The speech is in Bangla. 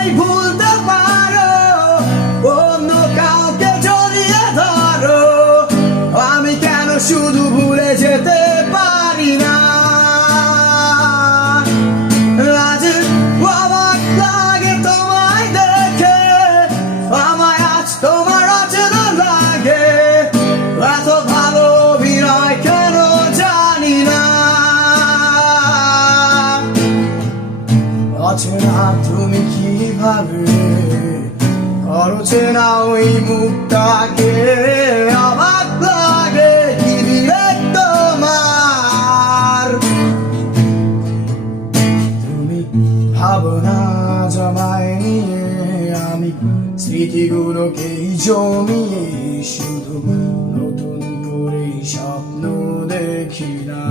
চাইলেই ভুলতে পারো, অন্য কাউকে জড়িয়ে ধরো, আমি কেন শুধু ভুলে যেতে পারি না? আজ অবাক লাগে তোমায় দেখে, আমায় আজ তোমার অচেনা লাগে, এত ভালো অভিনয় কেন জানি না। অচেনা তুমি কিভাবে করো চেনা ওই মুখটাকে, অবাক লাগে কি বিবেক তোমার। তুমি ভাবনা জমায় নিয়ে আমি স্মৃতিগুলোকেই জমিয়ে শুধু নতুন করে স্বপ্ন দেখি না।